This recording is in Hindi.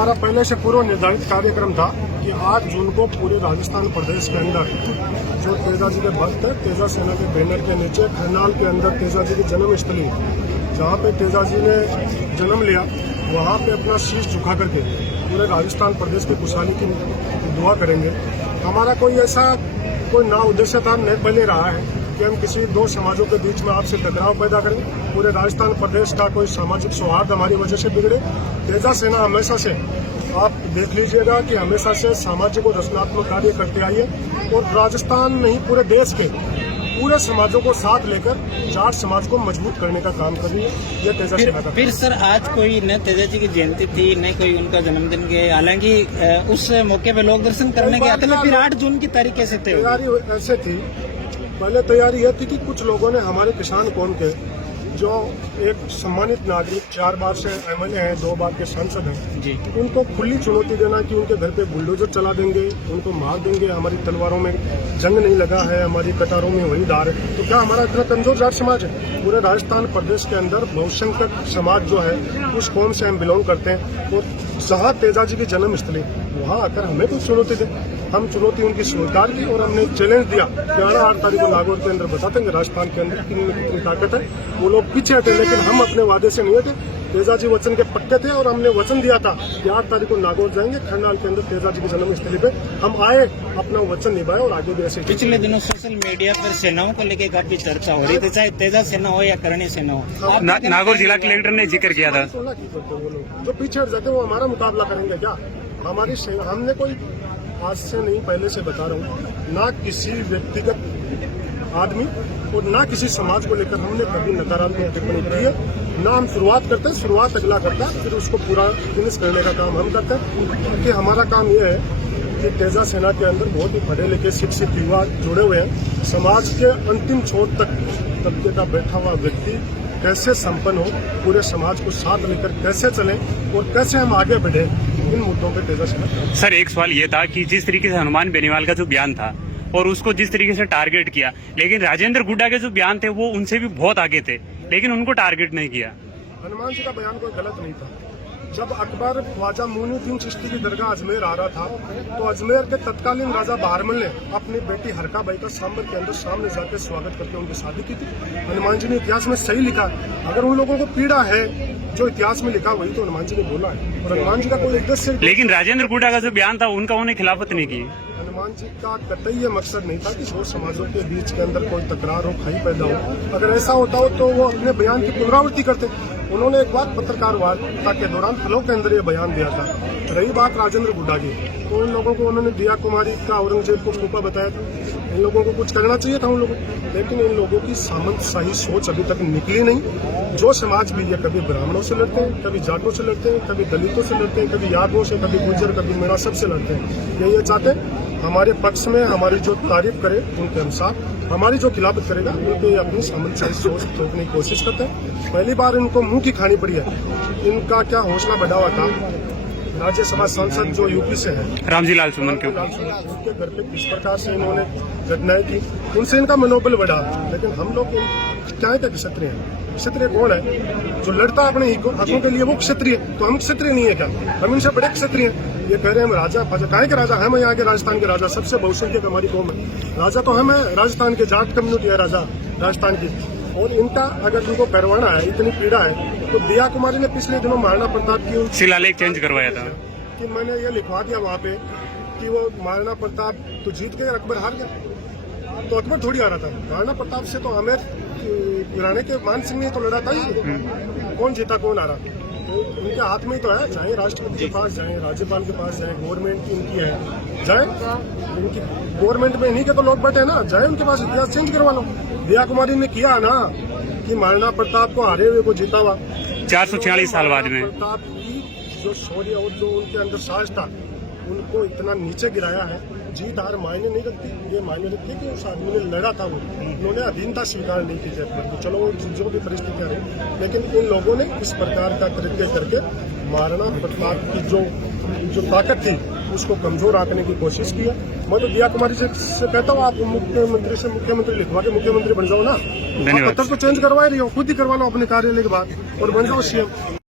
हमारा पहले से पूर्व निर्धारित कार्यक्रम था कि 8 जून को पूरे राजस्थान प्रदेश के अंदर जो तेजा जी के भक्त है, तेजा सेना के बैनर के नीचे करनाल के अंदर तेजा जी की जन्मस्थली, जहाँ पे तेजा जी ने जन्म लिया, वहाँ पे अपना शीश झुका करके पूरे राजस्थान प्रदेश की खुशहाली की दुआ करेंगे। हमारा कोई ऐसा कोई ना उद्देश्य था, न पहले रहा है कि हम किसी दो समाजों के बीच में आपसे टकराव पैदा करें, पूरे राजस्थान प्रदेश का कोई सामाजिक सौहार्द हमारी वजह से बिगड़े। तेजा सेना हमेशा से, आप देख लीजिएगा कि हमेशा से सामाजिक और रचनात्मक कार्य करते आई है और राजस्थान नहीं पूरे देश के पूरे समाजों को साथ लेकर जाट समाज को मजबूत करने का काम कर रही है यह तेजा सेना का। फिर सर आज कोई न तेजा जी की जयंती थी न कोई उनका जन्मदिन के, हालांकि उस मौके पे लोग दर्शन करने के आते थे, फिर 8 जून की तारीख कैसे थे? तैयारी ऐसे थी, पहले तैयारी यह थी कि कुछ लोगों ने हमारे किसान कौम के जो एक सम्मानित नागरिक 4 बार से एमएलए हैं, 2 बार के सांसद हैं जी, उनको खुली चुनौती देना कि उनके घर पे बुलडोजर चला देंगे, उनको मार देंगे, हमारी तलवारों में जंग नहीं लगा है, हमारी कटारों में वही धार है। तो क्या हमारा इतना कमजोर जाट समाज है? पूरे राजस्थान प्रदेश के अंदर बहुसंख्यक समाज जो है उस कौम से हम बिलोंग करते हैं और जहाँ तेजा जी की जन्मस्थली वहाँ आकर हमें कुछ चुनौती दे। हम चुनौती उनकी स्वीकार की और हमने चैलेंज दिया कि 8 तारीख को नागौर के अंदर बता देंगे राजस्थान के अंदर कितनी ताकत है। वो लोग पीछे हटे, लेकिन हम अपने वादे से नहीं हटे। तेजा जी वचन के पक्के थे और हमने वचन दिया था कि 8 तारीख को नागौर जाएंगे, करनाल के अंदर तेजा जी की जन्मस्थली पे हम आए, अपना वचन निभाए और आगे भी ऐसे। पिछले दिनों सोशल मीडिया पर सेनाओं को लेकर काफी चर्चा हो रही थी, चाहे तेजा सेना हो या करणी सेना हो। नागौर जिला कलेक्टर ने जिक्र किया था वो लोग जो पीछे हट जाते वो हमारा मुकाबला करेंगे क्या? हमारी हमने कोई आज से नहीं, पहले से बता रहा हूँ, ना किसी व्यक्तिगत आदमी और ना किसी समाज को लेकर हमने कभी नकारात्मक टिप्पणी की है। ना हम शुरुआत करते हैं, शुरुआत अगला करता है, फिर उसको पूरा फिनिश करने का काम हम करते हैं। क्योंकि हमारा काम यह है कि तेजा सेना के अंदर बहुत ही पढ़े लिखे शिक्षित युवा जुड़े हुए हैं। समाज के अंतिम छोर तक तबके का बैठा हुआ व्यक्ति कैसे संपन्न हो, पूरे समाज को साथ लेकर कैसे चले और कैसे हम आगे बढ़े, इन मुद्दों पे तेजा सेना। सर एक सवाल ये था कि जिस तरीके से हनुमान बेनीवाल का जो बयान था और उसको जिस तरीके से टारगेट किया, लेकिन राजेंद्र गुड्डा के जो बयान थे वो उनसे भी बहुत आगे थे, लेकिन उनको टारगेट नहीं किया। हनुमान जी का बयान कोई गलत नहीं था। जब अकबर ख्वाजा मोइनुद्दीन चिश्ती की दरगाह अजमेर आ रहा था तो अजमेर के तत्कालीन राजा बहारमल ने अपनी बेटी हरका बाई का सांबर के अंदर सामने जाकर स्वागत करके उनकी शादी की थी। हनुमान जी ने इतिहास में सही लिखा। अगर उन लोगों को पीड़ा है जो इतिहास में लिखा वही तो हनुमान जी ने बोला है, और हनुमान जी का कोई उद्देश्य। लेकिन राजेंद्र गुड्डा का जो बयान था उनका उन्हें खिलाफत नहीं की। हनुमान जी का कतई ये मकसद नहीं था कि दो समाजों के बीच के अंदर कोई तकरार हो, खाई पैदा हो। अगर ऐसा होता हो तो वो अपने बयान की पुनरावृत्ति करते। उन्होंने एक बार पत्रकार वार्ता के दौरान फलों के अंदर ये बयान दिया था। रही बात राजेंद्र गुड्डा की, तो इन लोगों को उन्होंने दिया कुमारी का औरंगजेब को फूफा बताया था। इन लोगों को कुछ करना चाहिए था उन लोगों को, लेकिन इन लोगों की सामंतशाही सोच अभी तक निकली नहीं। जो समाज भी ये कभी ब्राह्मणों से लड़ते हैं, कभी जाटों से लड़ते हैं, कभी दलितों से लड़ते हैं, कभी यादवों से, कभी गुर्जर, कभी मेरा, सबसे लड़ते हैं। ये चाहते हैं हमारे पक्ष में हमारी जो तारीफ करे उनके अनुसार, हमारी जो खिलाफत करेगा उनके अपनी सामंजस्य सोच थोपने की कोशिश करते हैं। पहली बार इनको मुंह की खानी पड़ी है। इनका क्या हौसला बढ़ा हुआ था, राज्यसभा सांसद जो यूपी से है रामजी लाल सुमन के उनके घर पे किस प्रकार से इन्होंने घटनाएं की, उनसे इनका मनोबल बढ़ा। लेकिन हम लोग क्या है, क्षत्रिय हैं। क्षत्रिय कौन है? जो लड़ता है अपने हकों के लिए वो क्षत्रिय। तो हम क्षत्रिय नहीं है क्या? हम इनसे बड़े क्षत्रिय हैं। ये कह रहे हैं हम राजा फाजा, काहे के राजा? हम यहाँ के राजस्थान के राजा, सबसे बहुसंख्यक हमारी कौम है। राजा तो हम है, राजस्थान के जाट कम्युनिटी है राजा राजस्थान की। और इनका अगर इनको करवाना है, इतनी पीड़ा है, तो दिया कुमारी ने पिछले दिनों महाराणा प्रताप की शिलालेख चेंज करवाया था कि मैंने ये लिखवा दिया वहाँ पे कि वो महाराणा प्रताप तो जीत गए, अकबर हार गया। तो अकबर थोड़ी आ रहा था, महाराणा प्रताप से तो हमें गिराने के मान सिंह ने तो लड़ा था ही। कौन जीता कौन आ रहा? तो इनके हाथ में ही तो है। चाहे राष्ट्रपति के पास जाए, राज्यपाल के पास जाए, गवर्नमेंट की इनकी है, जाए इनकी गवर्नमेंट में इन्हीं के तो लोग बैठे ना, जाए उनके पास इतिहास चेंज करवा लो। दिया कुमारी ने किया ना कि महाराणा प्रताप को हारे हुए को जीता हुआ 446 साल बाद में। प्रताप की जो शौर्य और जो उनके अंदर साहस था उनको इतना नीचे गिराया है। जीत हार मायने नहीं रखती, ये मायने रखती है कि उस आदमी ने लड़ा था, वो उन्होंने अधीनता स्वीकार नहीं की थी। चलो वो जो भी परिस्थितियां रही, लेकिन इन लोगों ने इस प्रकार का कृत्य करके महाराणा प्रताप की जो ताकत थी उसको कमजोर आंकने की कोशिश की है। मैं तो दिया कुमारी से कहता हूँ आप मुख्यमंत्री से मुख्यमंत्री लिखवा के मुख्यमंत्री बन जाओ ना। पत्थर तो चेंज करवा रही हो, खुद ही करवा लो अपने कार्यालय के बाद और बन जाओ सीएम।